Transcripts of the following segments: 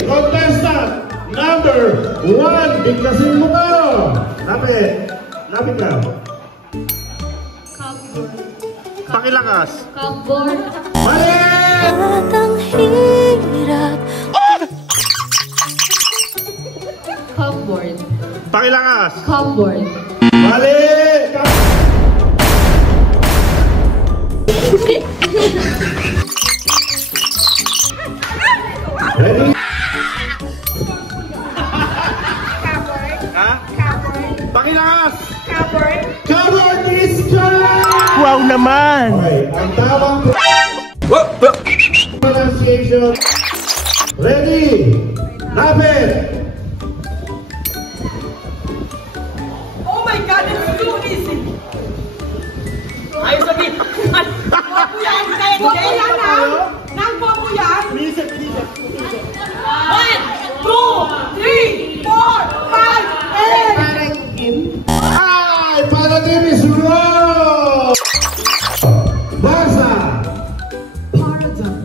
Contestant number 1. Biglasin mo to. Lapit. Lapit lang. Cupboard. Pakilakas. Cupboard. Mali! Ang hirap. Cupboard. Pakilakas. Cupboard. Mali! Ready? Cupboard. Ha? Cupboard. Pakilakas. Cupboard. Cupboard is correct! Wow naman! Okay, ang tamang pronunciation. Ready? Lapit! Oh my God, it's too easy. Ayos sabihin. Popo yan. Popo yan ha. Nang popo yan. 1, 2, 3, 4, 5, 8. Ay! Paradigm is wrong! Basa! Paradigm.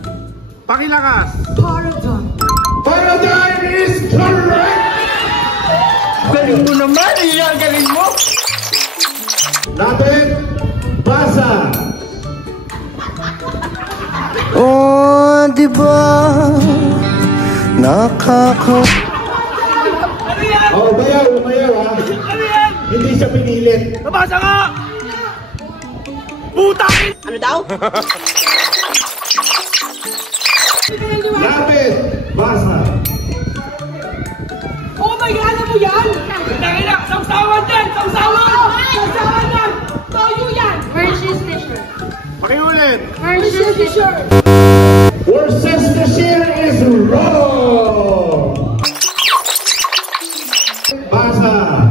Pakilakas! Paradigm. Paradigm is correct! Galing mo naman! Ang galing mo! Lapit! Basa! Oh, diba? Ano yan? Oh, bayaw ha! Ano yan? Hindi siya pinilit. Nabasa nga! Putang! Ano daw? Lapit! Basa! Oh my God, alam mo yan? Tangina, sausawan dyan! Sausawan! Sausawan yan! Toyo yan! Hershey's Fisher. Pakiulit! Hershey's Fisher. Worcestershire is wrong! Basa!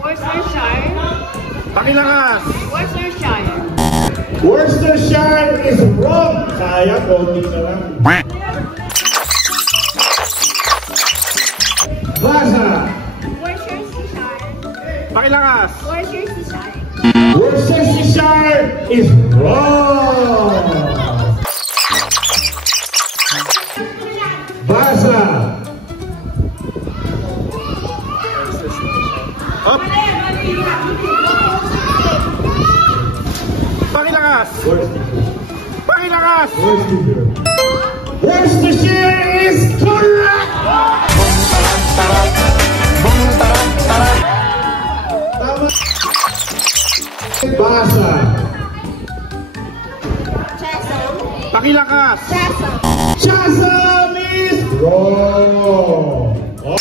Worcestershire. Pakilakas! Worcestershire. Worcestershire is wrong! Kaya, konti na lang. Basa! Worcestershire. Pakilakas! Worcestershire. Worcestershire is wrong! Basa! Up! Pakilakas! Pakilakas! Worcestershire is correct! Tama! Basa! Pakilakas! Chasm is wrong! Oh.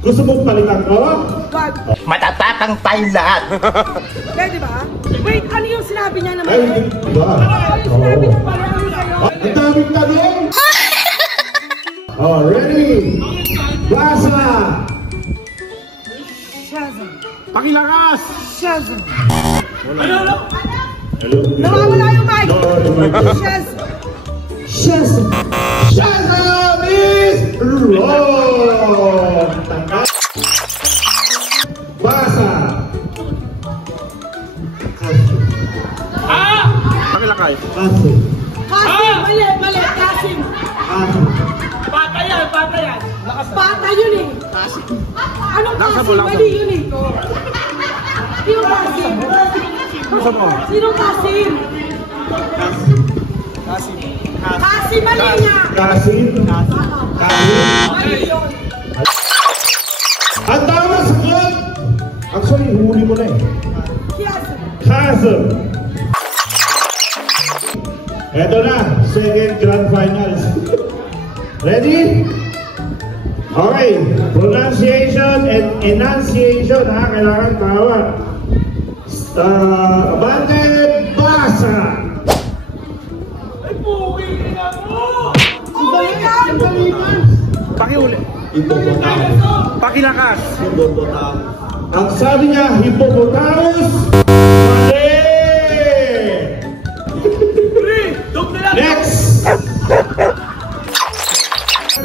Gusto mong palitan ko? Matatapang tayong lahat! Pwede ba? Wait, ano yung sinabi niya naman? Ay, hindi ba? Ano yung sinabi ko pala? Ano sa'yo? Ang daming tanong! Oh, ready? Basa! Shazam. Pakilakas! Shazam. Hello? Nawawala yung mic! Shazam! Shazam! Shazam is wrong! Basa! Pakilakay. Kasim. Kasim! Mali! Mali! Kasim! Kasim. Bata yan! Bata yan! Bata yun eh! Kasim. Anong Nasa Kasim? bulang Mali yun eh! Sino Kasim? Nasa mo? Sino Kasim? Kasim! Mali nga! Kasim. Mali yun! Ang tama sagot! Actually, huli mo na eh. Kasim! Kasim. Eto na, second grand finals. Ready? Okay, pronunciation and enunciation ha, kailangan tawag. Bante, basa! Ay, puwi na mo! Oh my God! Pakiuli. Pakilakas. Ang sabi niya, hippopotamus. Mali! Next!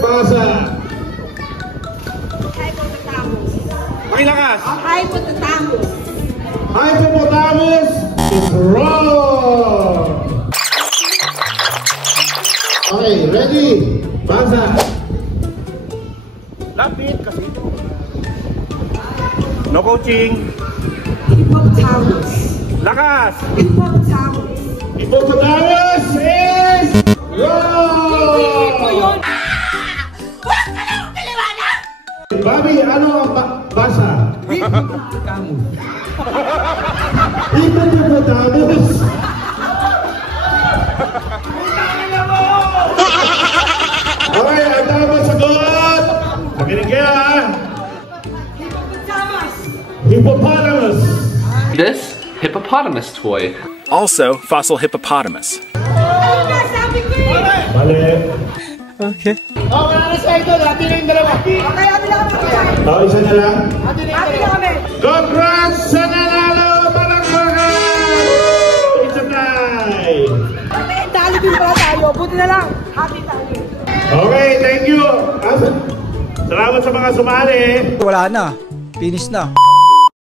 Basa! Hypopotamus. Pakilakas! Hypopotamus. Hippopotamus is wrong! Ching. Hippopotamus. Lakas. Hippopotamus. Hippopotamus is Hindi po wrong! yun. Bobby, ano ang basa? Hippopotamus. Okay, ang tamang sagot. Makinig kayo ha. Hippopotamus. Hippopotamus. This hippopotamus toy. Also, fossil hippopotamus. Ano nga sabi ko eh? Mali. Okay. Okay, ano sa ito? Hati na yung dalawa. Okay, amin lang kami. Oh, isa na lang. Hati na kami. Congrats sa nanalo! Palakpakan! It's a tie! Talo din pala tayo. Buti na lang. Happy tayo. Okay, thank you. Salamat sa mga sumali. Wala na. Finish na.